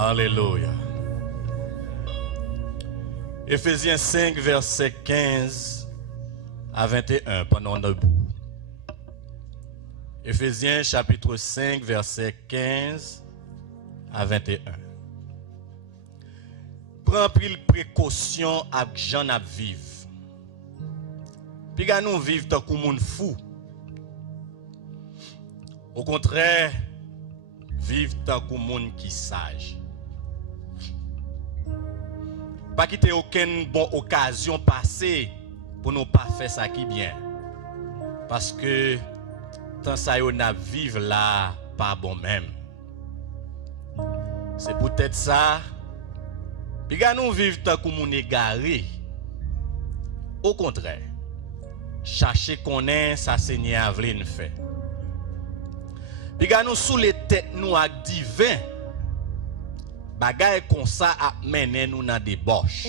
Alléluia. Éphésiens 5, verset 15 à 21, pendant debout. Éphésiens chapitre 5, verset 15 à 21. Prends pile précaution avec Jean à vivre. Puis nous vivre tant que monde fou. Au contraire, vivre tant que monde qui sage. Pas quitter aucune bonne occasion passée pour nous pas faire ça qui bien. Parce que tant ça yo n'a vivre là pas bon même. C'est peut-être ça. Puis nous vivre tant que monde égaré. Au contraire, chercher connaît ça Seigneur a voulu nous faire. Puis nous sous les têtes nous avec divin. Bagay comme ça a mené nous dans des débauche.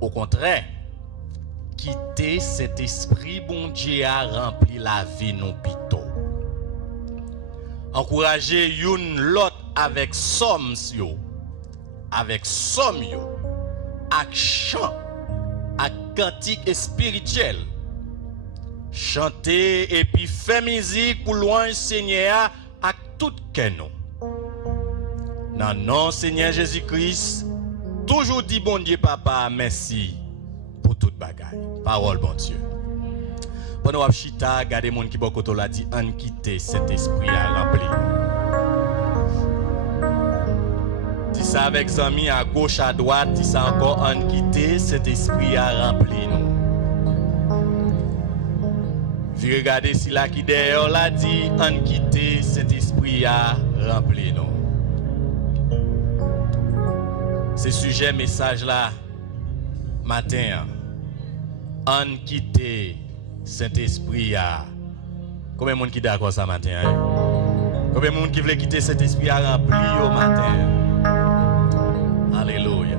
Au contraire, quitter cet esprit bon Dieu a rempli la vie nous pito. Encourager une l'autre avec somme yo, avec somme yo, avec chant, avec cantique spirituel. Chanter et puis faire musique pour louer Seigneur avec tout canon. Non, non, Seigneur Jésus-Christ, toujours dit bon Dieu Papa, merci pour toute bagaille. Parole bon Dieu. Pendant que chita, regardez mon qui bokoto la dit, en quitter cet esprit à rempli. Dis ça avec amis à gauche, à droite, dis ça encore, en quitter cet esprit à rempli nous. Puis regardez si là qui derrière la dit, en quitter cet esprit à rempli nous. Ce sujet message là matin en quitter Saint-Esprit à combien de monde qui d'accord ça matin combien de monde qui veut quitter cet esprit à rempli au matin. Alléluia.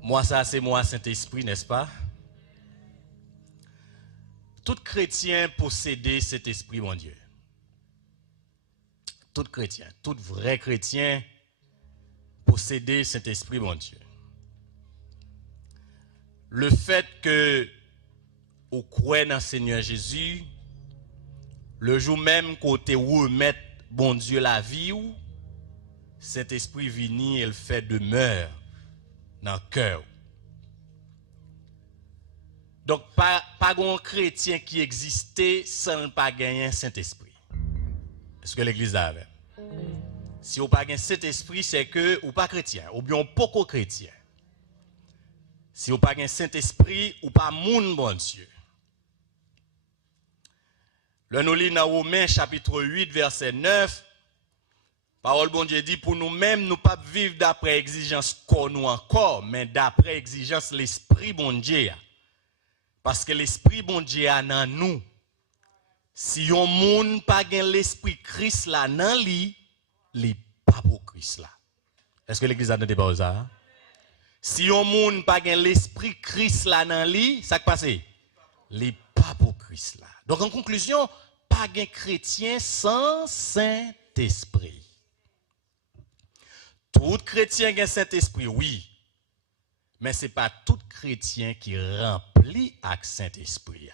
Moi ça c'est moi Saint-Esprit, n'est-ce pas? Tout chrétien possédait cet esprit mon Dieu. Tout chrétien, tout vrai chrétien posséder cet esprit, mon Dieu. Le fait que vous croyez dans le Seigneur Jésus, le jour même côté où remettre bon Dieu la vie, cet esprit vini et le fait demeure dans le cœur. Donc, pas un chrétien qui existait sans ne pas gagner Saint-Esprit. Est-ce que l'Église avait? Si vous n'avez pas cet esprit, c'est que vous pas chrétien, ou bien pas chrétien. Si vous n'avez pas Saint-Esprit, ou pas moun bon Dieu. Le nous lit dans Romains chapitre 8, verset 9. Parole bon Dieu dit, pour nous-mêmes, nous ne pas vivre d'après exigence qu'on nous encore, mais d'après exigence l'esprit bon Dieu. Parce que l'esprit bon Dieu a dans nous. Si yon moun pas l'esprit Christ là dans lui, les pas pour Christ là. Est-ce que l'église a entendu pas ça? Si yon moun pas gen l'esprit Christ là dans lui, ça qui passe? Les pas pour Christ là. Donc en conclusion, pas gen chrétien sans Saint-Esprit. Tout chrétien gen Saint-Esprit, oui. Mais c'est pas tout chrétien qui remplit avec Saint-Esprit.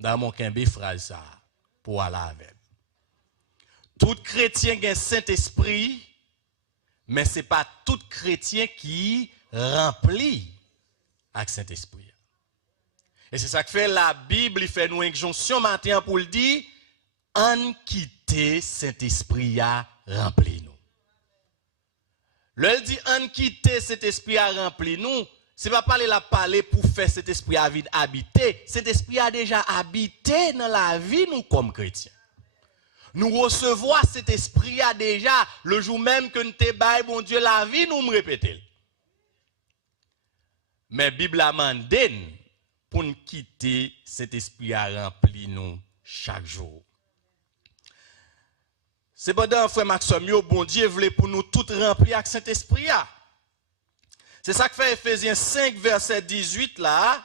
Dans mon kembe phrase ça pour aller avec. Tout chrétien a un Saint-Esprit, mais ce n'est pas tout chrétien qui remplit avec Saint-Esprit. Et c'est ça que fait la Bible, il fait nous une injonction matin pour le dire, en quitter Saint-Esprit à rempli nous. Le dit en quitter cet esprit à rempli nous, c'est pas parler pour faire cet esprit à vide habiter. Cet esprit a déjà habité dans la vie nous comme chrétiens. Nous recevons cet esprit a déjà le jour même que nous te bail bon Dieu la vie nous me répéter. Mais Bible a mandé pour nous quitter cet esprit à rempli nous chaque jour. C'est pendant frère Maxime bon Dieu voulait pour nous tout remplir avec cet esprit là. C'est ça que fait Éphésiens 5 verset 18 là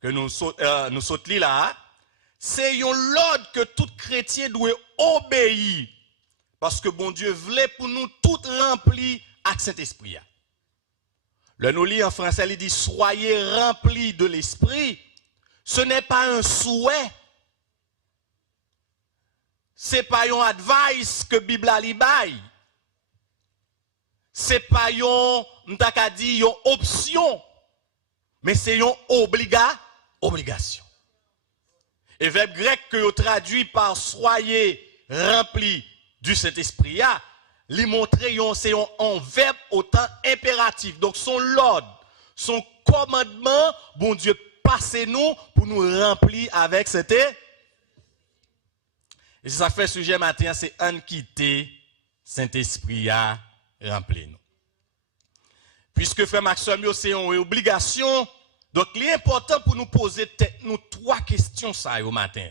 que nous sautons là. c'est l'ordre que tout chrétien doit obéir. Parce que bon Dieu voulait pour nous tout remplis avec cet esprit. Le nous lit en français, il dit soyez remplis de l'esprit. Ce n'est pas un souhait. Ce n'est pas un advice que la Bible a libaye. Ce n'est pas une option. Mais c'est une obligation. Et verbe grec que vous traduit par soyez remplis du Saint-Esprit, lui montrer c'est un verbe autant impératif. Donc son l'ordre, son commandement, bon Dieu, passez-nous pour nous remplir avec cet esprit. Et ça fait sujet matin, c'est en quitter Saint-Esprit à remplir nous. Puisque frère Maxime, c'est une obligation, donc il est important pour nous poser nous 3 questions ça au matin.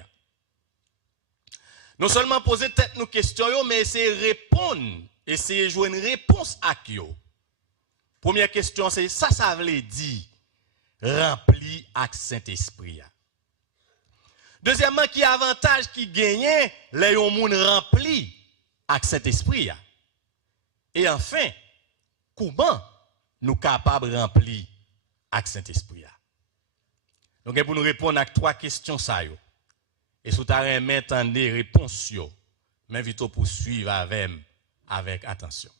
Non seulement poser tête nos questions, mais essayer de répondre, essayer de jouer une réponse à qui. Première question, c'est ça veut dire rempli avec Saint-Esprit. Deuxièmement, qui avantage qui gagne les gens rempli avec Saint-Esprit. Et enfin, comment nous sommes capables de remplir avec Saint-Esprit. Donc, pour nous répondre à 3 questions, ça y est. Et si vous avez des réponses, mais vite pour suivre avec attention.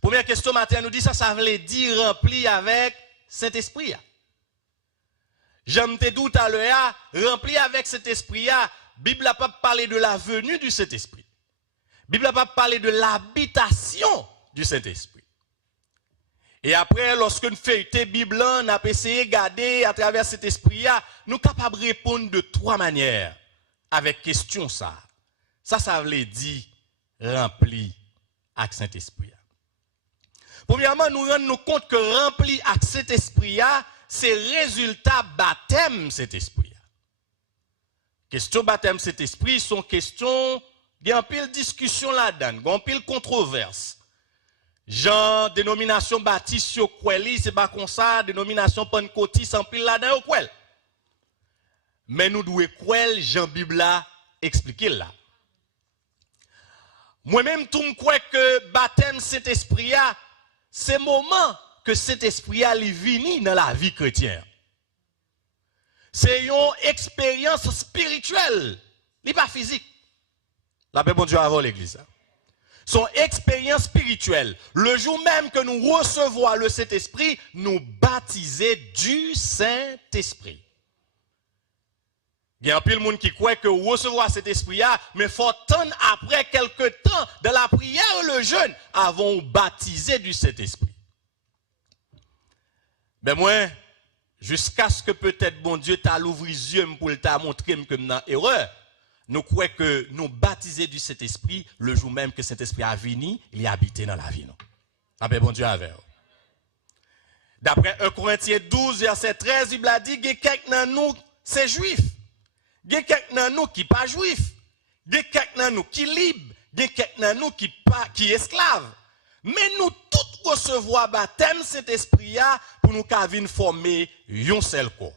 Première question matin, nous dit ça veut dire rempli avec Saint-Esprit. J'aime te dire tout à l'heure, rempli avec Saint-Esprit, la Bible n'a pas parlé de la venue du Saint-Esprit. La Bible n'a pas parlé de l'habitation du Saint-Esprit. Et après, lorsque nous faisons la Bible, nous avons essayé de garder à travers cet esprit, nous sommes capables de répondre de 3 manières avec question ça. Ça veut dire rempli avec Saint-Esprit. Premièrement, nous rendons compte que rempli avec cet esprit, c'est résultat baptême cet esprit. Question baptême cet esprit sont questions, il y a un pile discussion là-dedans, il y a un pile controverse. Jean, dénomination baptiste, c'est pas comme ça, dénomination pentecôtiste, en pile là-dedans, mais nous devons quoi Jean Bible a expliqué là. Moi-même, tout me crois que baptême cet esprit, c'est le moment que cet esprit a venu dans la vie chrétienne. C'est une expérience spirituelle, ce n'est pas physique. La paix, bon Dieu, avant l'église. Son expérience spirituelle. Le jour même que nous recevons le Saint-Esprit, nous baptiser du Saint-Esprit. Il y a un peu de monde qui croit que recevoir cet esprit, mais il faut attendre après quelques temps de la prière le jeûne avant de baptiser du Saint-Esprit. Mais moi, jusqu'à ce que peut-être bon Dieu t'a l'ouvert les yeux pour t'a montrer que nous avons erreur, nous croyons que nous baptiser du Saint-Esprit le jour même que cet esprit a venu, il est habité dans la vie. Ah ben bon Dieu avec. D'après 1 Corinthiens 12, verset 13, il a dit, il y a quelqu'un dans nous, c'est juif. Il y a quelqu'un dans nous qui n'est pas juif. Il y a quelqu'un dans nous qui est libre. Il y a quelqu'un dans nous qui est esclave. Mais nous tous recevons baptême cet esprit pour nous venir former un seul corps.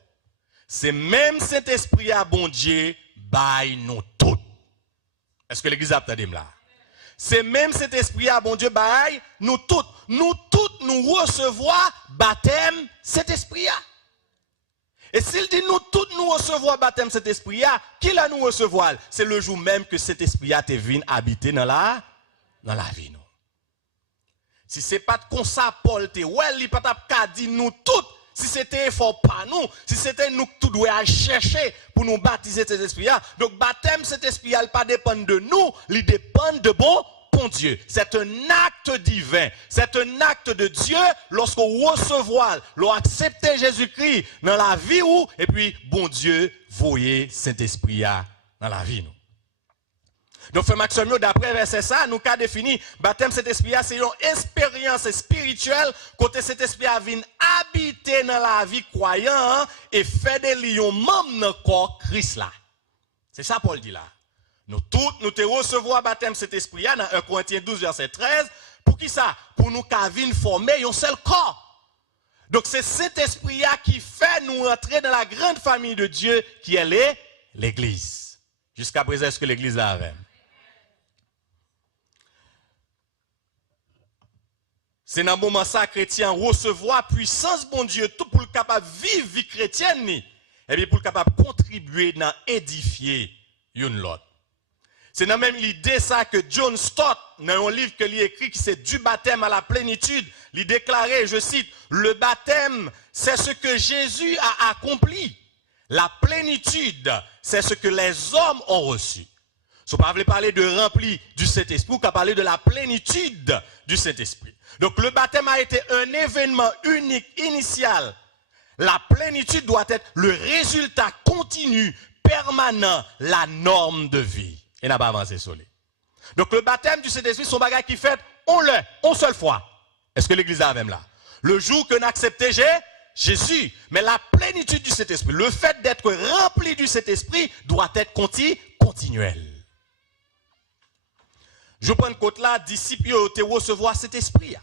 C'est même cet esprit à bon Dieu, by nous tous. Est-ce que l'église a entendu là? C'est même cet esprit à bon Dieu, by nous tous. Nous tous, nous recevons baptême cet esprit. Et s'il dit nous tous nous recevons baptême cet esprit, qui l'a nous recevoir? C'est le jour même que cet esprit te vient habiter dans la vie. Non? Si ce n'est pas comme ça, Paul te ouais, il pas qu'à dire nous tous. Si c'était effort pas nous, si c'était nous que tout doit chercher pour nous baptiser cet esprit. Donc baptême cet esprit, il pas dépend de nous, il dépend de bon Dieu. C'est un acte divin. C'est un acte de Dieu lorsqu'on recevoir, l'on accepte Jésus-Christ dans la vie où, et puis bon Dieu, voyez Saint-Esprit dans la vie nous. Donc, frère Maxime, d'après verset ça, nous avons défini, baptême cet esprit, c'est une expérience spirituelle, côté cet esprit a vient habiter dans la vie croyant et fait des lions membres dans le corps Christ là. C'est ça Paul dit là. Nous tous, nous te recevons baptême cet esprit dans 1 Corinthiens 12, verset 13. Pour qui ça? Pour nous venir former un seul corps. Donc, c'est cet esprit qui fait nous entrer dans la grande famille de Dieu qui est l'église. Jusqu'à présent, est-ce que l'église l'a avec? C'est dans le moment ça, chrétien, recevoir puissance, bon Dieu, tout pour le capable de vivre vie chrétienne, et bien pour le capable de contribuer dans édifier une l'autre. C'est dans même l'idée ça que John Stott, dans un livre que lui écrit, qui c'est du baptême à la plénitude, lui déclarait, je cite, le baptême, c'est ce que Jésus a accompli. La plénitude, c'est ce que les hommes ont reçu. Si vous voulez parler de rempli du Saint-Esprit, vous parler de la plénitude du Saint-Esprit. Donc le baptême a été un événement unique, initial. La plénitude doit être le résultat continu, permanent, la norme de vie. Et n'a pas avancé sur lui. Donc le baptême du Saint-Esprit, son bagage qui fait, on seule fois. Est-ce que l'église a même là? Le jour que nous acceptons Jésus, mais la plénitude du Saint-Esprit, le fait d'être rempli du Saint-Esprit doit être continuel. Je prends côté là, disciples ont recevoir cet esprit.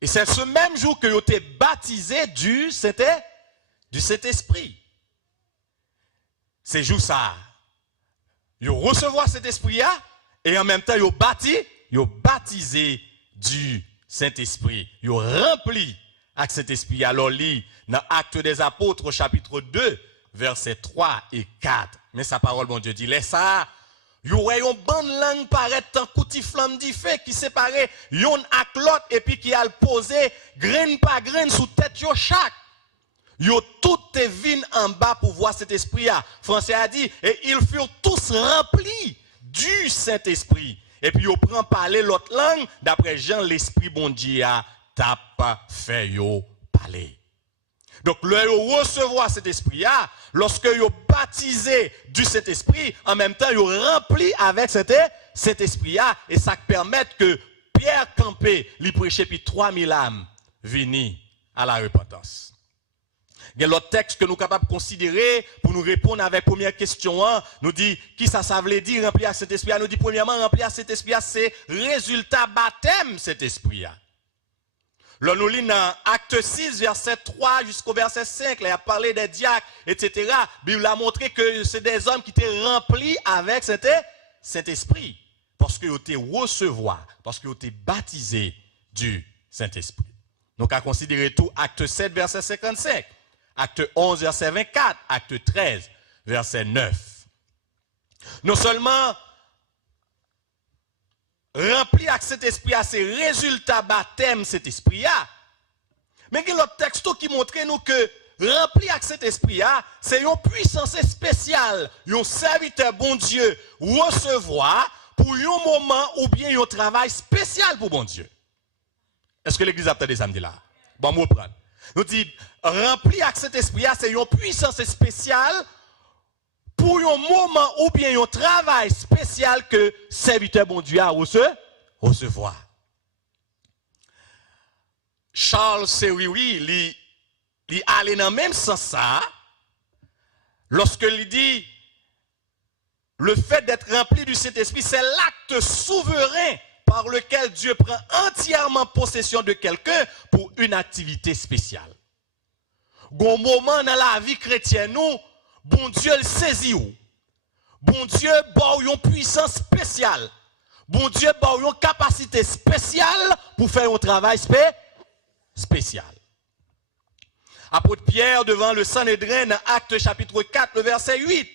Et c'est ce même jour que vous été baptisé du Saint-Esprit. C'est jour ça. Vous recevoir cet esprit et en même temps vous baptisé du Saint-Esprit. Vous rempli avec cet esprit. Alors lit dans Actes des Apôtres chapitre 2 versets 3 et 4. Mais sa parole bon Dieu dit laisse ça. Yo wè yon ban langue paraît tant kouti flamme di feu qui sépare yon ak l'autre et puis qui a posé graine par graine sous tête yo chaque. Yo tout te vin en bas pour voir cet esprit là. Français a dit et ils furent tous remplis du Saint-Esprit. Et puis yo prend parler l'autre langue d'après Jean l'esprit bon Dieu a tap fait yo parler. Donc, le recevoir cet esprit-là, lorsque vous baptisé du Saint-Esprit, en même temps, vous rempli avec cet esprit-là, et ça permet que Pierre Campé, lui prêcher, puis 3000 âmes viennent à la repentance. Il y a l'autre texte que nous sommes capables de considérer pour nous répondre avec la première question. Nous dit, qui ça veut dire remplir cet esprit-là? Nous dit, premièrement, remplir cet esprit-là, c'est résultat baptême, cet esprit-là. Là, nous lisons dans Acte 6, verset 3 jusqu'au verset 5, là, il a parlé des diacres, etc. La Bible a montré que c'est des hommes qui étaient remplis avec cet esprit. Parce qu'ils étaient recevoir, parce qu'ils étaient baptisés du Saint-Esprit. Donc, à considérer tout, Acte 7, verset 55, Acte 11, verset 24, Acte 13, verset 9. Non seulement rempli avec cet esprit, c'est résultat baptême cet esprit. Mais il y a l'autre texte qui montre nous que rempli avec cet esprit, c'est une puissance spéciale, un serviteur bon Dieu recevoir pour un moment ou bien un travail spécial pour bon Dieu. Est-ce que l'église a entendu samedi là? Bon, moi prendre. Nous dit rempli avec cet esprit, c'est une puissance spéciale pour un moment ou bien un travail spécial que serviteur bon Dieu a recevoir. Charles Serriwi, il allait dans le même sens ça, lorsque il dit le fait d'être rempli du Saint-Esprit, c'est l'acte souverain par lequel Dieu prend entièrement possession de quelqu'un pour une activité spéciale. Gon moment dans la vie chrétienne, nous, bon Dieu le saisit où? Bon Dieu a une puissance spéciale. Bon Dieu a une capacité spéciale pour faire un travail spécial. Apôtre Pierre devant le Sanhédrin, dans Actes chapitre 4, le verset 8.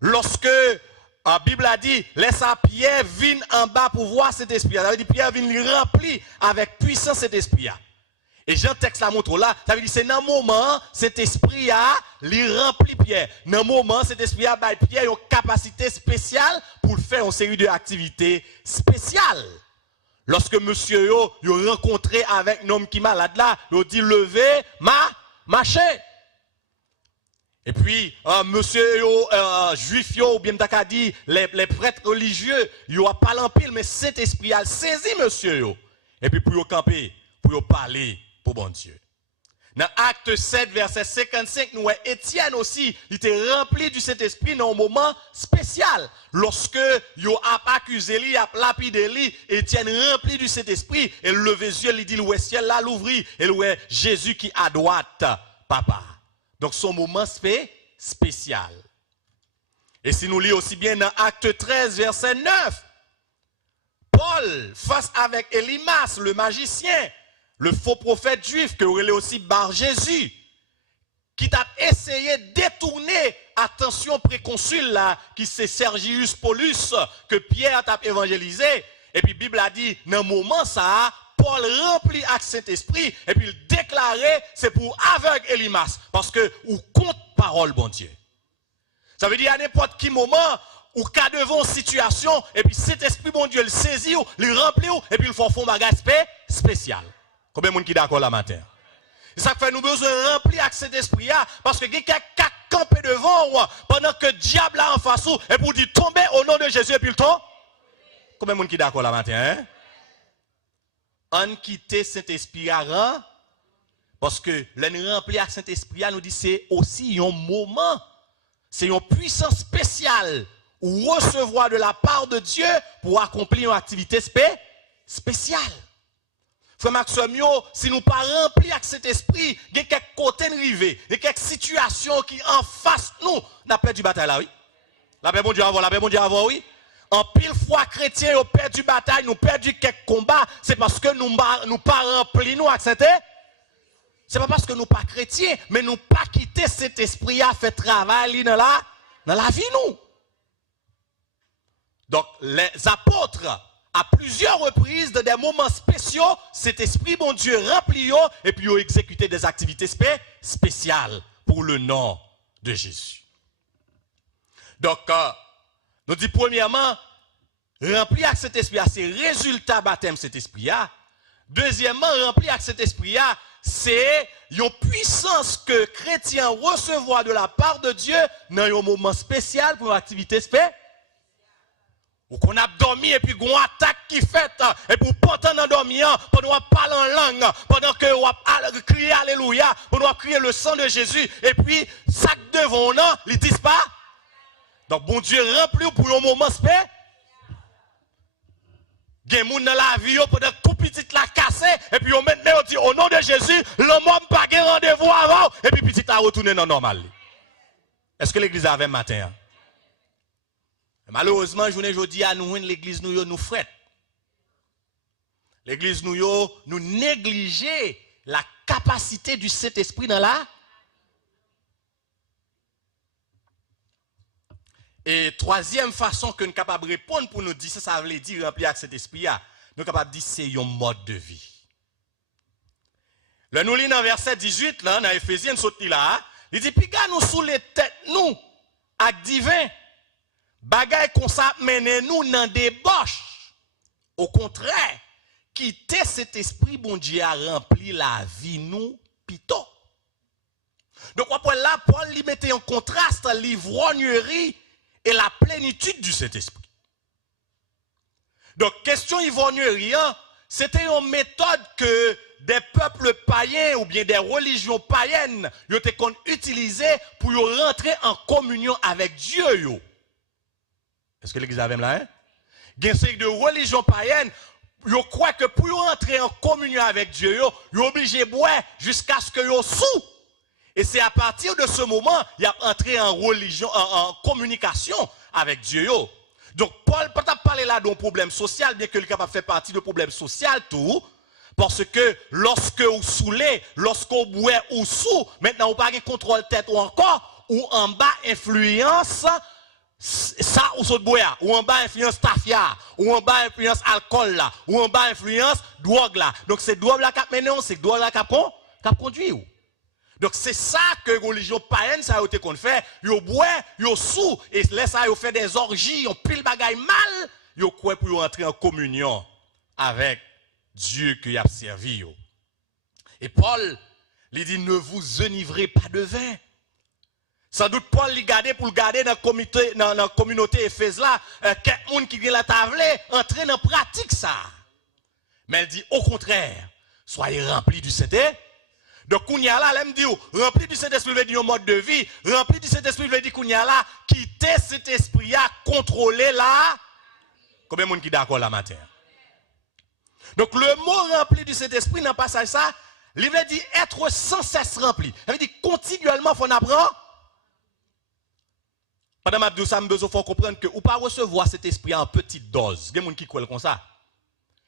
Lorsque la Bible a dit, laisse Pierre vienne en bas pour voir cet esprit. Ça veut dire Pierre vient lui remplir avec puissance cet esprit. Et Jean texte la montre là, ça veut dire c'est dans le moment, cet esprit a lui rempli Pierre. Dans le moment, cet esprit a bail Pierre une capacité spéciale pour faire une série d'activités spéciales. Lorsque monsieur yo rencontré avec un homme qui est malade là, il dit levez, marchez. Et puis, monsieur juif ou bien t'as dit les prêtres religieux, yo a pas l'empile mais cet esprit a saisi monsieur yo. Et puis pour yo camper, pour yo parler pour bon Dieu. Dans Acte 7, verset 55, nous voyons Étienne aussi, il était rempli du Saint-Esprit dans un moment spécial. Lorsque il a accusé lui, il a lapidé lui, Étienne rempli du Saint-Esprit, et levé les yeux, il dit, le ciel là l'ouvrit, et le Jésus qui à droite, papa. Donc son moment spécial. Et si nous lisons aussi bien dans Acte 13, verset 9, Paul, face avec Élimas, le magicien, le faux prophète juif, que relève aussi Bar Jésus, qui t'a essayé de détourner, attention préconsul là, qui c'est Sergius Paulus, que Pierre t'a évangélisé, et puis la Bible a dit, dans un moment ça, Paul rempli avec Saint-Esprit, et puis il déclarait, c'est pour aveugle Élimas, parce que ou compte parole, bon Dieu. Ça veut dire à n'importe quel moment, ou cas devant situation, et puis cet esprit, bon Dieu, le saisit, le remplit, et puis il faut faire un bagage spécial. Combien de monde qui est d'accord là matin? C'est ça qui fait nous besoin de remplir avec cet esprit-là, parce que quelqu'un qui a campé devant, pendant que le diable là en face, et pour dire tomber au nom de Jésus, et puis il tombe. Combien de monde qui est d'accord là matin? Hein? On quitte cet esprit-là, parce que le remplir avec cet esprit-là, nous dit c'est aussi un moment. C'est une puissance spéciale ou recevoir de la part de Dieu pour accomplir une activité spéciale. Frère Maxime, si nous ne pas remplis avec cet esprit, il y a quelques côtés de river, il y a quelques situations qui en face nous, n'a perdu bataille là, oui. La paix bon Dieu avant, oui. En pile fois chrétiens, nous perdu bataille, nous perdu quelques combats, c'est parce que nous pas remplis nous avec cet esprit. Ce n'est pas parce que nous ne sommes pas chrétiens, mais nous pas quitter cet esprit à faire travail dans la vie nous. Donc les apôtres, à plusieurs reprises, dans des moments spéciaux, cet esprit, bon Dieu, rempli et puis ils ont exécuté des activités spéciales pour le nom de Jésus. Donc, nous disons premièrement, rempli avec cet esprit, c'est résultat baptême cet esprit. Deuxièmement, rempli avec cet esprit, c'est une puissance que chrétiens recevoir de la part de Dieu dans un moment spécial pour une activité spéciale. Ou qu'on a dormi et puis qu'on attaque qui fait et pour pendant dans dormir pendant qu'on parle en langue pendant que on crie alléluia pendant qu'on crier le sang de Jésus et puis ça devant nous ils disent pas. Donc bon Dieu remplit pour un moment spécial. Gen moun dans la vie pendant tout petit la cassé et puis on maintenant on dit au nom de Jésus l'homme pas gen rendez-vous avant et puis petit a retourné dans normal. Est-ce que l'église avait matin? Malheureusement, je vous dis à nous l'église nous frette. L'église nous négliger la capacité du Saint-Esprit dans la. Et troisième façon que nous sommes capables de répondre pour nous dire ça veut dire remplir avec cet esprit là, nous sommes capables de dire c'est un mode de vie. Là nous lisons dans verset 18 là dans Éphésiens sorti là, il dit puis gars nous sous les têtes nous avec divin bagay qu'on ça mène nous dans débauche. Au contraire, quitter cet esprit bon Dieu a rempli la vie nous pito. Donc après là Paul lui mettait en contraste l'ivrognerie et la plénitude du Saint-Esprit. Donc, question ivrognerie, c'était une méthode que des peuples païens ou bien des religions païennes ont utilisé pour rentrer en communion avec Dieu. Est-ce que l'église avait là? Il y a de religions païennes, ils croient que pour rentrer en communion avec Dieu, ils sont obligés de boire jusqu'à ce qu'ils soient sous. Et c'est à partir de ce moment, il a entré en religion, en communication avec Dieu. Donc, Paul peut pas parler là d'un problème social, bien que le capable faire partie de problème social tout, parce que lorsque vous saoulez, lorsque vous boivez ou sous, maintenant vous n'avez pas de contrôle tête ou encore, ou en bas influence, ça ou saut boya, ou en bas influence tafia, ou en bas influence alcool là, ou en bas influence drogue là. Donc, c'est drogue là qui a mené, c'est drogue là qui a conduit. Donc c'est ça que la religion païenne ça a été qu'on fait, yo boit, yo sous et laisse ça yo fait des orgies, yo pile bagaille mal, yo quoi pour entrer en communion avec Dieu que y a servi yo. Et Paul lui dit ne vous enivrez pas de vin. Sans doute Paul lui gardait pour le garder dans la communauté Éphèse là, quelqu'un qui vient la table entrer dans pratique ça. Mais elle dit au contraire, soyez remplis du Saint-Esprit. Donc, Kounia là, elle me dit, rempli du Saint-Esprit veut dire un mode de vie, rempli du Saint-Esprit veut dire Kounia là, quitter cet esprit à contrôler là. Combien de monde qui est d'accord là matin? Donc, le mot rempli du Saint-Esprit, dans le passage ça, il veut dire être sans cesse rempli. Ça veut dire continuellement, il faut apprendre. Pendant ma vidéo, ça me besoin de comprendre que ou pas recevoir cet esprit en petite dose. Il y a des gens qui croient comme ça.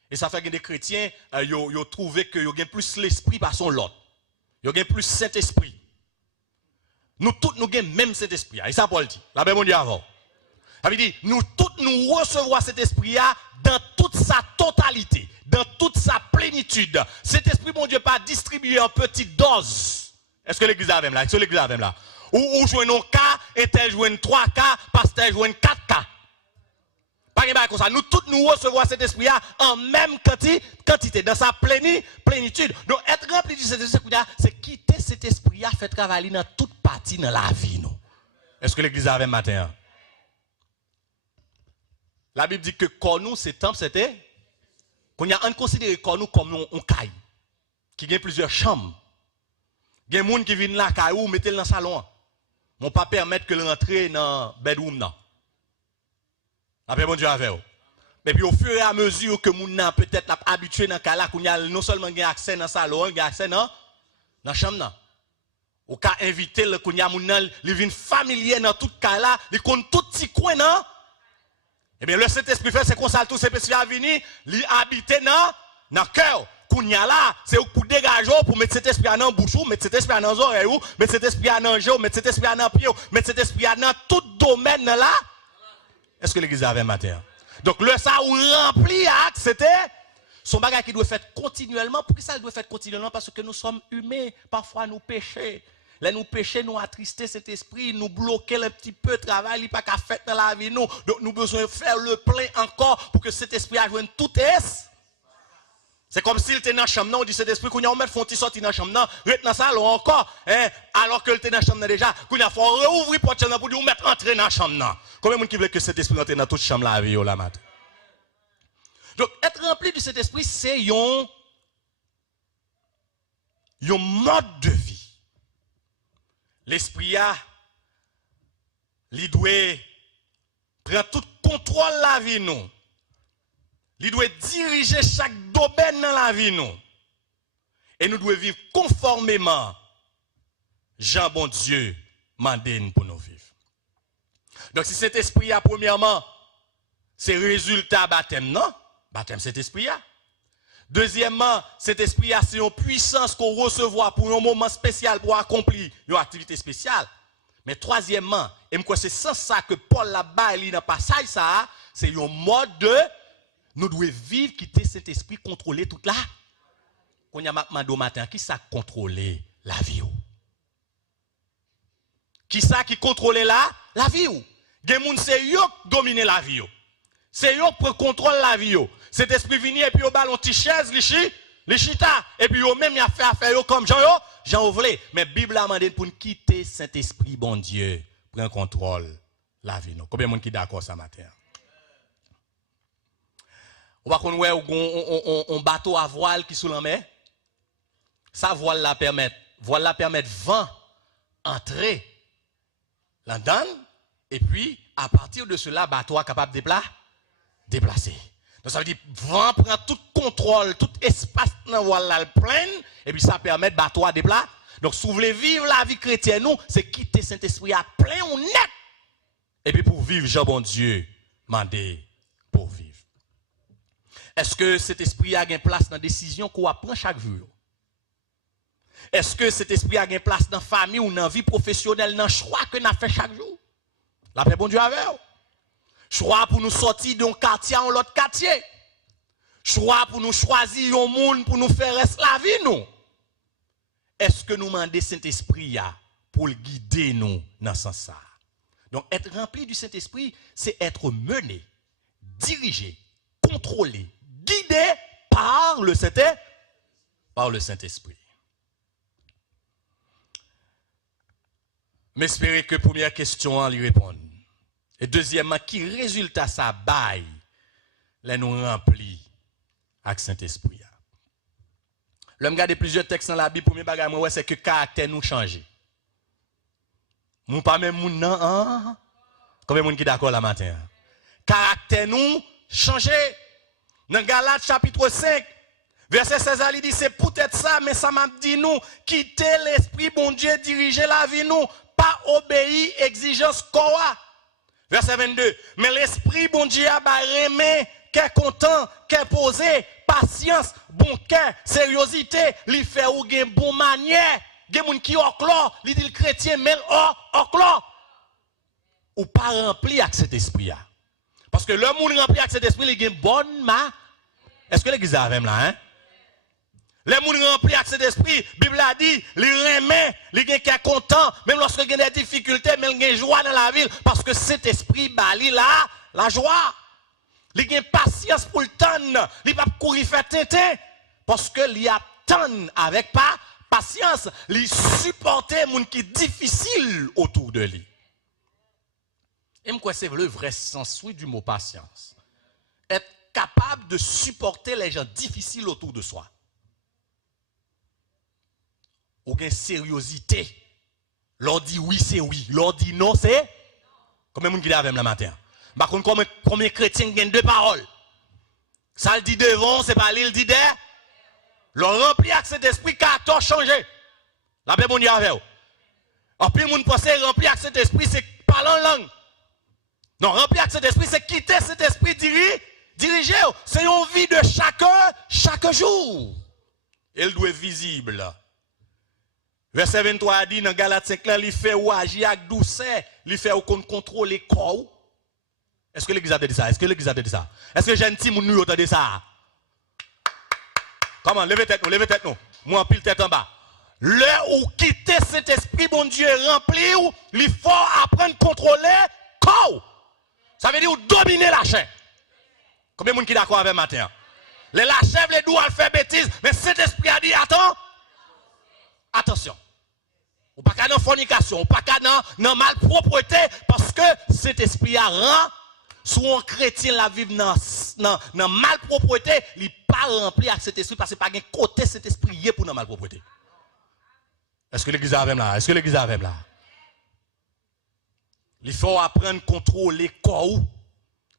Et ça fait que des chrétiens, ils ont trouvé que ils ont plus l'esprit par son lot. Ils ont plus Saint-Esprit. Nous tous, nous avons même cet esprit. Et ça, Paul dit. La Bible dit avant. Ça veut dire, nous tous, nous recevons cet esprit dans toute sa totalité, dans toute sa plénitude. Cet esprit, mon Dieu, pas distribué en petites doses. Est-ce que l'église a même là? Est-ce que l'église a même là? Ou jouer un cas, et tel jouer 3 cas, pasteur jouer 4 cas. Pas comme ça. Nous tous nous recevons cet esprit en même quantité, dans sa plénitude. Donc être rempli de cet esprit, c'est quitter cet esprit, fait travailler dans toute partie dans la vie. Est-ce que l'église avait matin? La Bible dit que quand nous, ce temple, c'était qu'on a considéré quand nous comme un caille, qui a plusieurs chambres. Il y a des gens qui viennent là, caillou, mettez-le dans le salon. On ne peut pas permettre que l'entrée dans le bedroom. Après, bon Dieu avec vous. Mais puis au fur et à mesure que nous sommes peut-être habitués dans le cas là, qu'on a non seulement accès dans le salon, on a accès dans la chambre. Ou qu'à inviter le qu'on a les vignes familiers dans tout cas là, ils comptent tout petit coin non. Eh bien le Saint-Esprit fait c'est qu'on ça tout ces petits à venir, li habiter dans le cœur. Qu'on a là, c'est pour dégager pour mettre cet esprit dans bouche, mettre cet esprit dans oreille, mettre cet esprit dans jeu, mettre cet esprit dans pied, mettre cet esprit dans tout domaine là. Est-ce que l'église avait matin? Donc le ça ou rempli c'était son bagage qui doit faire continuellement. Pourquoi ça doit faire continuellement? Parce que nous sommes humains, parfois nous péchons. Là nous péchons, nous attrister cet esprit, nous bloquer un petit peu de travail, il n'y a pas qu'à faire dans la vie nous. Donc nous avons besoin de faire le plein encore pour que cet esprit ajoigne tout est. C'est comme s'il était dans la chambre, on dit cet esprit, qu'on a mis font sortir dans la chambre, reste dans la salle encore, alors que était dans la chambre déjà, qu'on a fait rouvrir porte pour dire mettre entrer dans la chambre. Combien de gens qui veulent que cet esprit entre dans toute chambre la vie la matin? Donc être rempli de cet esprit, c'est un mode de vie. L'esprit il doit prendre tout contrôle de la vie nous. Il doit diriger chaque domaine dans la vie nous. Et nous devons vivre conformément Jean bon Dieu mandé pour nous vivre. Donc si cet esprit a premièrement c'est résultat baptême non? Baptême cet esprit a. Deuxièmement, cet esprit a c'est une puissance qu'on recevra pour un moment spécial pour accomplir une activité spéciale. Mais troisièmement, et moi c'est sans ça que Paul la baille dans passage ça, c'est un mode de nous devons vivre, quitter cet esprit, contrôler toute la. Quand y a demandé au matin, qui ça contrôler la vie? Qui ça qui contrôle la vie? Des gens c'est eux qui dominent la vie. C'est eux qui contrôlent la vie. Cet esprit vient et puis au ballon petit chaise, les chita et puis eux même y a fait affaire comme Jean voulait. Mais la Bible a demandé pour quitter cet esprit bon Dieu, prendre contrôle la vie. Combien de gens qui d'accord ça matin? On va qu'on un bateau à voile qui sous la mer. Ça voile la permet vent entrer là-dedans et puis à partir de cela bateau est capable de déplacer. Donc ça veut dire vent prend tout contrôle, tout espace dans voile là plein et puis ça permet bateau à déplacer. Donc si vous voulez vivre la vie chrétienne nous, c'est quitter Saint-Esprit à plein ou net. Et puis pour vivre Jean bon Dieu mandé pour vivre. Est-ce que cet esprit a une place dans la décision qu'on prend chaque jour? Est-ce que cet esprit a une place dans la famille ou dans la vie professionnelle, dans le choix que nous fait chaque jour? La paix, bon Dieu, avec vous. Choix pour nous sortir d'un quartier à l'autre quartier. Choix pour nous choisir un monde pour nous faire rester la vie, nous. Est-ce que nous demandons Saint-Esprit pour guider nous dans ce sens? Donc, être rempli du Saint-Esprit, c'est être mené, dirigé, contrôlé, guidé par le Saint-Esprit. Mais espérez que première question à lui répondre. Et deuxièmement, qui résultat ça baille les nous remplit avec Saint-Esprit. L'homme regarde plusieurs textes dans la Bible, premier bagage moi c'est que caractère nous change. Nous pas même moun nan combien de monde qui d'accord la matin. Caractère nous changer. Dans Galates chapitre 5, verset 16, il dit c'est peut-être ça, mais ça m'a dit nous, quitter l'esprit, bon Dieu, diriger la vie nous, pas obéir exigence quoi. Verset 22. Mais l'esprit, bon Dieu, a remet, qu'est content, qu'est posé, patience, bon cœur, sérieuxité, li fait ou gen bon manière, gen moun qui oklo, li dit le chrétien, mais oklo. Ou pas rempli avec cet esprit-là. Parce que le monde rempli avec cet esprit, il a une bonne main. Est-ce que l'église a avec là, hein? Les gens remplis avec cet esprit, la Bible a dit, les remet, les gens qui sont contents, même lorsque il y a des difficultés, mais il y a joie dans la ville, parce que cet esprit, bali là, la joie. Il y a patience pour le temps, il ne va pas courir faire tété, parce qu'il y a temps avec pas patience, il supporte les gens qui sont difficiles autour de lui. Et moi, c'est le vrai sens du mot patience. Être capable de supporter les gens difficiles autour de soi. Ou une sérieuxité. L'on dit oui, c'est oui. L'on dit non, c'est. Combien de monde qui avec le matin? Par contre, combien de chrétiens ont deux paroles? Ça le dit devant, c'est pas l'île dit derrière. L'on remplit avec cet esprit qui a tout changé. La Bible dit avec vous. En plus, le monde pense remplir avec cet esprit, c'est parler en langue. Non, remplir avec cet esprit, c'est quitter cet esprit diriger. C'est une vie de chaque jour. Elle doit être visible. Verset 23 a dit dans Galates 5, il fait ou agir avec douceur, il fait ou contrôle les corps. Est-ce que l'église a dit ça? Est-ce que l'église a dit ça? Est-ce que gentil moun nou entendez ça? Comment? Levez tête nous. Moi en pile tête en bas. Le ou quitter cet esprit, bon Dieu, rempli ou, il faut apprendre à contrôler corps. Ça veut dire ou dominer la chair. Combien de monde qui est d'accord avec matin? Les la chair, les doigts, fait bêtise, mais cet esprit a dit attention. Ou pas qu'à dans fornication, ou pas qu'à dans malpropreté, parce que cet esprit a rend, soit un chrétien la vivre dans malpropreté, il n'est pas rempli avec cet esprit, parce que pas un côté cet esprit pour dans malpropreté. Est-ce que l'église a même là? Est-ce que l'église a même là? Il faut apprendre à contrôler corps.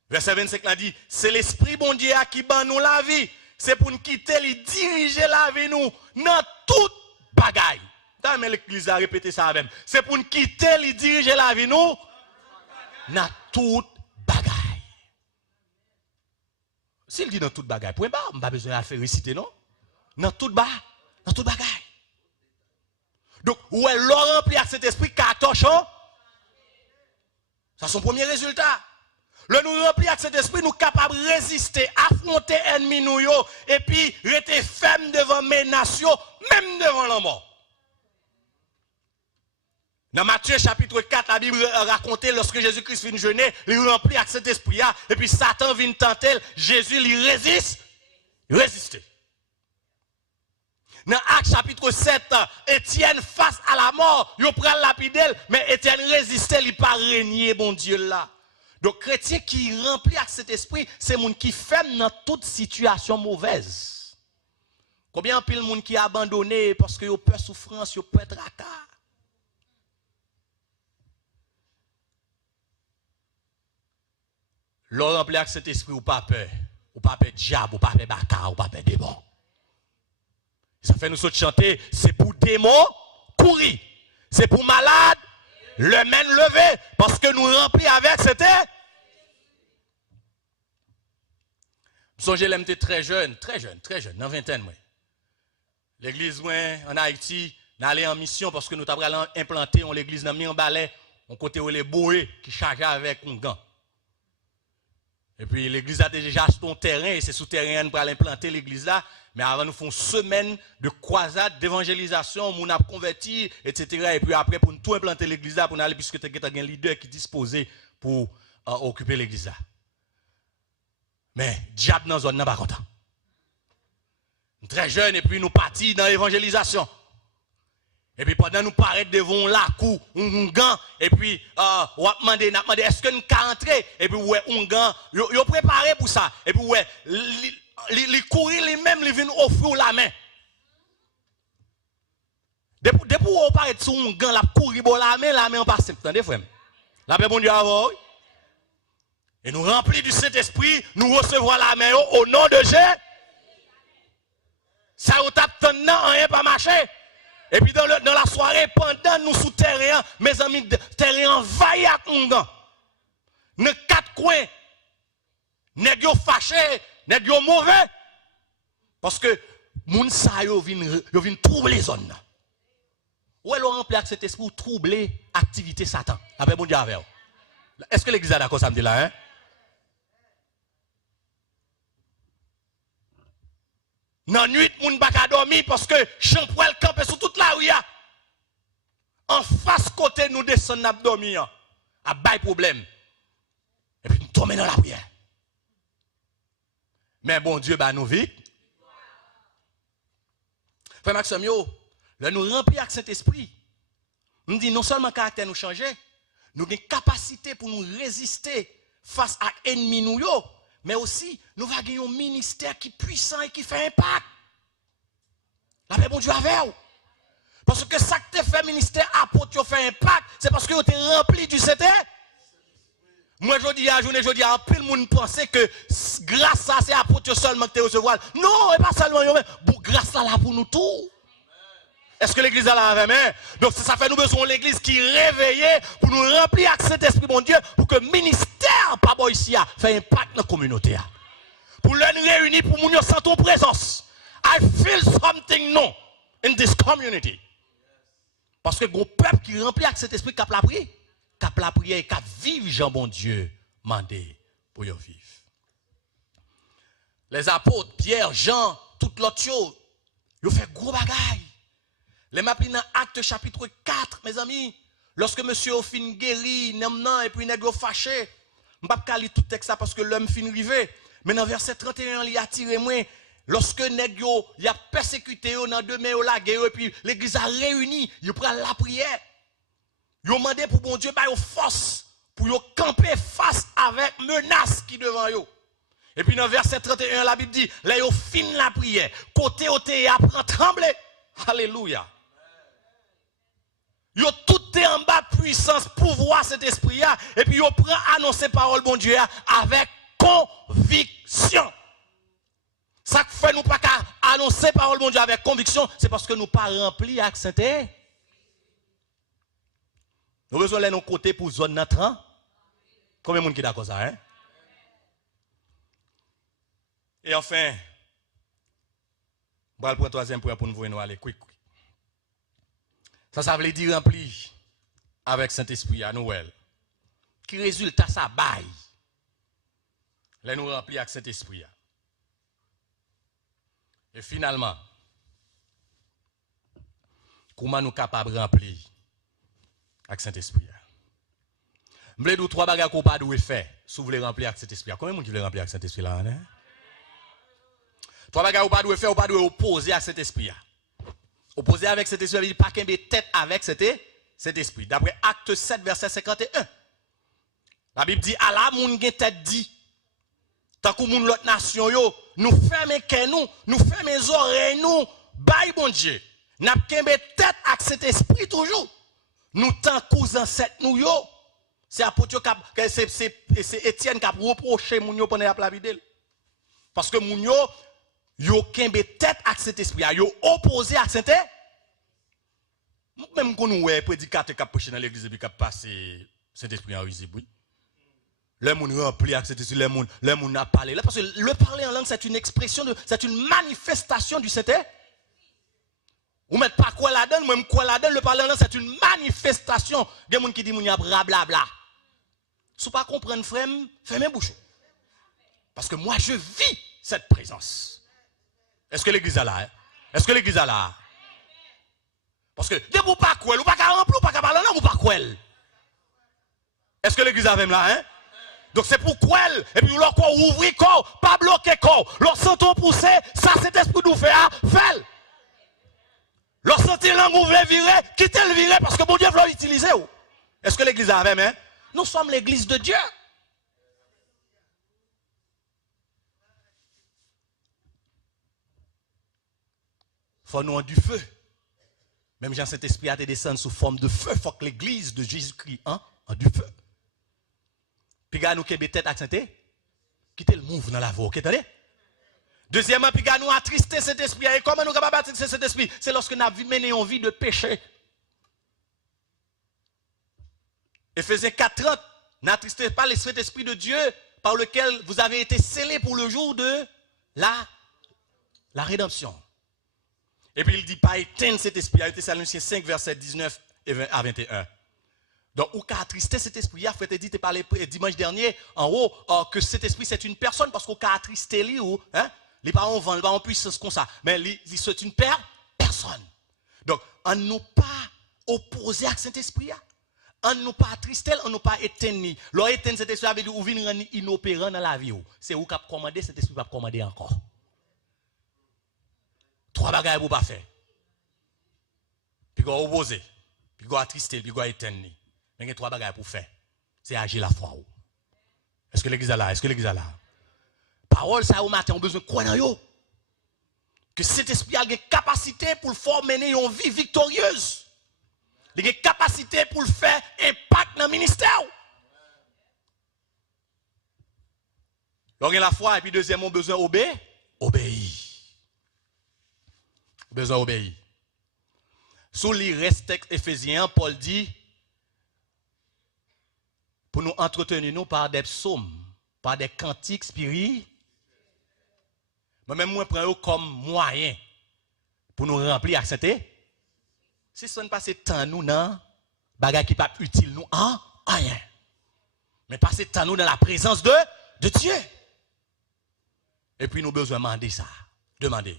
Verset 25 là dit, c'est l'esprit bon Dieu qui ban nous la vie. C'est pour nous quitter, lui diriger la vie nous dans toute bagaille. Mais l'église a répété ça avec. C'est pour nous quitter, lui diriger la vie nous dans toute bagaille. S'il dit dans toute bagaille, point bas, on pas besoin de faire réciter non? Dans toute bagaille. Donc, où est l'or rempli avec cet esprit 14 ans? Ça c'est son premier résultat. Le nous remplir avec cet esprit, nous sommes capables de résister, affronter l'ennemi nous, et puis rester ferme devant mes nations, même devant la mort. Dans Matthieu chapitre 4, la Bible raconte lorsque Jésus-Christ vient jeûner, il remplit avec cet esprit, et puis Satan vient tenter, Jésus lui résiste, résister. Dans Actes chapitre 7, Étienne face à la mort, il prend la lapidelle, mais Étienne résistait, il n'a pas régné, bon Dieu là. Donc, chrétien qui remplit avec cet esprit, c'est le monde qui ferme dans toute situation mauvaise. Combien de monde qui a abandonné parce qu'il a peur de souffrance, il a peur de tracas. L'on remplit avec cet esprit, ou pas peur. Ou pas peur de diable, ou pas peur de baka, ou pas peur de démon. Ça fait nous autres chanter, c'est pour démon courir. C'est pour malade le main levé. Parce que nous remplis avec c'était. Songez, j'étais très jeune, dans vingtaine. L'église en Haïti, nous allons en mission parce que nous avons implanté l'église dans Mirbalais, on côté où les bourrés qui chargeaient avec un gant. Et puis l'église a déjà acheté un terrain et c'est sous terrain pour implanter l'église là. Mais avant nous faisons une semaine de croisade, d'évangélisation, on a converti, etc. Et puis après pour nous tout implanter l'église là, pour nous aller puisque tu as un leader qui est disposé pour occuper l'église là. Mais diable dans la zone n'est pas content. Très jeune et puis nous partis dans l'évangélisation. Et puis pendant nous paraître devant la cour, un gant, et puis on a demandé est-ce que nous pouvons entrer? Et puis ouais, un gant, ils ont préparé pour ça. Et puis ouais, les courir lui-même, ils viennent offrir la main. Depuis on paraît sur un gant, la courir la main en passe. Attendez frère. La paix bon Dieu avant. Et nous remplis du Saint-Esprit, nous recevons la main au nom de Jésus. Ça vous tape maintenant, rien pas marché. Et puis dans la soirée, pendant nous sous terrain, mes amis, terrain envahi avec un gant. dans quatre coins, nèg yo fâché, nèg yo mauvais. Parce que moun sa yo vinn troubler zone. Ou elle rempli avec cet esprit pour troubler activité Satan. Après bon Dieu avec. Est-ce que l'église a d'accord ça me dit là hein? Nan nuit moun pa ka dormi parce que champouel campé sur toute la rue. En face côté nous descend n'a dormir. A bay problème. Et puis nous tomber dans la prière. Mais bon Dieu ba nous vite. Frère Maxime yo, là nous remplir avec Saint-Esprit. Nous dit non seulement caractère nous changer, nous avons une capacité pour nous résister face à l'ennemi nous yo, mais aussi nous avons un ministère qui est puissant et qui fait impact. La paix bon Dieu avec vous. Parce que ça que tu fait ministère apôtre fait impact, c'est parce que vous êtes rempli du Saint-Esprit. Moi je dis à journée, je dis à pile monde penser que grâce à c'est apôtre seulement que tu recevoir. Non, et pas seulement yo, mais grâce à là pour nous tous. Est-ce que l'église a la même? Donc ça fait nous besoin de l'église qui réveille pour nous remplir avec cet esprit mon Dieu pour que le ministère pas bon ici fait impact dans la communauté. Pour les réunir pour nous sentir ton présence. I feel something no in this community. Parce que le peuple qui remplit avec cet esprit cap la prière et cap vivre Jean bon Dieu mandé pour y vivre. Les apôtres Pierre, Jean, tout l'autre chose, ils ont fait gros bagaille. Les m'appelés dans Acte chapitre 4, mes amis, lorsque monsieur a fin guéri, et puis nèg fâché, je ne vais pas lire tout le texte parce que l'homme fin rivé, mais dans verset 31, il a tiré moi, lorsque nèg il a persécuté dans deux mains la guerre et puis l'église a réuni, il prend la prière. Il a demandé pour bon Dieu ba yo force pour yo camper face avec menace qui devant yo. Et puis dans verset 31, la Bible dit, là yo fin la prière, côté oté apprend trembler. Alléluia. Yo tout est en bas puissance, pouvoir cet esprit là et puis yo prend annoncer parole bon Dieu avec conviction. Ça que fait nous pas qu'à annoncer parole bon Dieu avec conviction, c'est parce que nous pas remplis avec Saint-Esprit. Nous besoin aller nos côtés pour zone notre. Combien de monde qui d'accord ça hein? Et enfin, on va prendre le troisième point pour nous voir nous aller quick. Ça veut dire rempli avec Saint-Esprit à Noël. Qui résultat ça baille. Là nous rempli avec Saint-Esprit. Et finalement, comment nous capables de remplir avec Saint-Esprit? Je voulais dire trois bagages qu'on pas doit faire si vous voulez remplir avec Saint-Esprit. Combien de monde qui veut remplir avec Saint-Esprit là? Hein? Trois bagages qu'on pas doit faire, on pas doit opposer à Saint-Esprit. Opposer avec cet esprit, il n'y a pas qu'un tête avec cet esprit. D'après Acte 7, verset 51. La Bible dit, à la moun gen tête dit, tant que moun l'autre nation yo, nous fermons nous fermons les oreilles nous, bye bon Dieu. N'a qu'un tête avec cet esprit toujours. Nous tant cousin set nous yo. C'est apôtre c'est Étienne qui a reproché moun yo pendant la vidéo. Parce que moun yo kembe tête avec cet esprit, yo opposé à cet esprit. Même quand nous voyons prédicateur qui a prêché dans l'église et qui a passé cet esprit en visible. Le monde rempli avec cet esprit, le monde a parlé. Parce que le parler en langue, c'est une expression, c'est une manifestation du Saint-Esprit. Vous mettez pas quoi là-dedans, même quoi là-dedans, le parler en langue, c'est une manifestation. Il y a des gens qui disent qu'il y a blablabla. Si vous ne comprenez pas, frère, fermez bouche. Parce que moi, je vis cette présence. Est-ce que l'église est là? Hein? Est-ce que l'église est là? Parce que, de vous pas quoi, vous pas qu'à remplir, vous pas qu'à parler, non, vous pas quoi. Est-ce que l'église est même là? Hein? Donc c'est pour quoi? Et puis, l'on ouvrir corps, pas bloquer corps. L'on senton pousser, ça c'est esprit nous fait, fait. L'on sentir langue ouvrir, virer, quittez le virer parce que bon Dieu veut l'utiliser. Est-ce que l'église est même? Hein? Nous sommes l'église de Dieu. Faut nous en du feu. Même Jean Saint-Esprit a été descendu sous forme de feu. Faut que l'église de Jésus-Christ en du feu. Puis nous qui tête à Saint-Esprit, quittez le mouvement dans la voie. OK, attendez? Deuxièmement, puis nous attristé cet esprit. Et comment nous capables d'attrister cet esprit? C'est lorsque nous avons mené une vie de péché. Éphésiens 4:30, N'attristez pas le Saint-Esprit de Dieu par lequel vous avez été scellés pour le jour de la rédemption. Et puis il dit pas éteindre cet esprit. À Thessaloniciens 5, verset 19 à 21. Donc, ou qu'a attristé cet esprit, il faut te dire, tu parlé dimanche dernier, en haut, que cet esprit c'est une personne, parce qu'on qu'a attristé lui, ou, hein, les parents vont en puissance comme ça. Mais c'est une personne. Donc, on ne nous pas opposé à cet esprit. On ne nous pas attristé, on ne nous pas éteint. L'on éteint cet esprit, avec ou vient rendre inopérant dans la vie. C'est où qu'a commandé, cet esprit va commander encore. 3 bagages pour pas faire. Puis qu'on opposé, puis qu'on attristé, puis qu'on éteint. Mais il y a 3 bagages pour faire. C'est agir la foi. Est-ce que l'église est là? Est-ce que l'église est là? Parole, ça au matin, on a besoin de quoi dans yo? Que cet esprit a une capacité pour le faire mener une vie victorieuse. Il a une capacité pour le faire impact dans le ministère. Donc, il y a la foi, et puis deuxièmement, on a besoin d'obéir. Obéir. Besoin d'obéir. Sous les restes Éphésiens, Paul dit, pour nous entretenir nous par des psaumes, par des cantiques spirituels. Moi-même, moi, je prends comme moyen pour nous remplir avec Saint-Esprit. Si ce n'est pas ce temps, nous, dans bagages qui ne sont pas utiles, nous, en rien. Mais passer temps, nous, dans la présence de Dieu. Et puis, nous avons besoin de demander ça. Demander.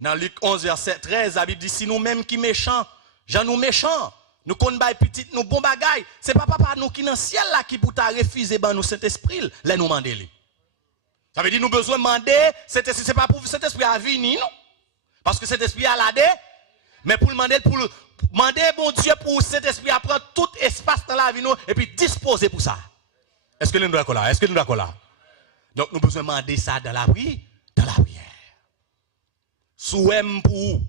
Dans Luc 11, verset 13, la Bible dit, si nous-mêmes qui méchants, gens nous méchants, nous connaissons petit, nous bon bagaille, c'est pas papa nous qui dans le ciel là qui pour refuser ben nous Saint-Esprit, là nous demander. Ça veut dire nous besoin de demander, c'est pas pour cet esprit à venir, non? Parce que cet esprit a l'adé, mais pour demander bon Dieu pour cet esprit à prendre tout espace dans la vie nous et puis disposer pour ça. Est-ce que nous d'accord là? Est-ce que nous d'accord là? Donc nous besoin de demander ça dans la prière, Souhait pour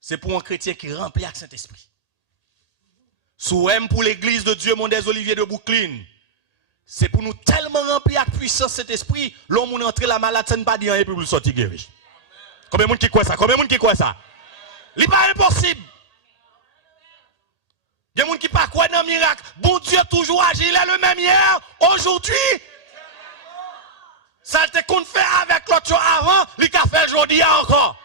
c'est pour un chrétien qui remplit avec Saint-Esprit. Souhait pour l'église de Dieu Monde des Oliviers de Brooklyn. C'est pour nous tellement remplir avec puissance cet esprit, l'homme où entrer la maladie, ça ne pas dire et puis vous sortir guéri. Combien de monde qui croit ça? Combien de monde qui croit ça? Ce n'est pas impossible. Il y a des gens qui ne croient pas dans le miracle. Bon Dieu toujours agit, il est le même hier, aujourd'hui. Ça te qu'on fait avec l'autre avant, il a fait aujourd'hui encore.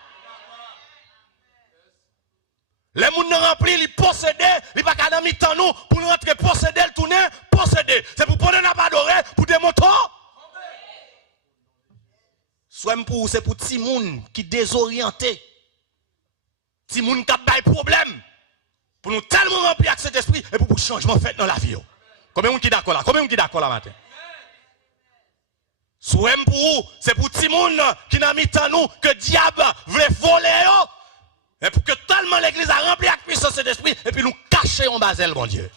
Les gens remplis, ils possédent, ils ne sont pas dans mi-temps nous, pour nous rentrer posséder, le tourner, posséder. C'est pour prendre un adorer, pour des motos. Soit pour c'est pour petit monde qui désorienté. Petit monde qui a des problèmes. Pour nous tellement remplir avec cet esprit et pour changement fait dans la vie. Combien de gens qui d'accord là? Combien de gens qui d'accord là matin? Soit pour c'est pour petit monde qui n'a mis temps nous que diable veut voler. Et pour que tellement l'église a rempli avec puissance cet esprit et puis nous cacher en basel, mon Dieu.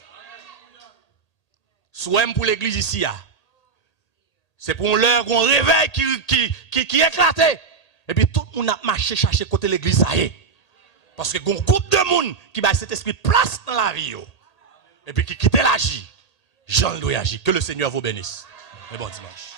Soit pour l'église ici, c'est pour l'heure qu'on réveille qui éclate. Et puis tout le monde a marché chercher côté l'église, ça y est. Parce que il y a un groupe de monde qui a cet esprit place dans la vie. Et puis qui quitte l'agir. Jean doit agir. Que le Seigneur vous bénisse. Et bon dimanche.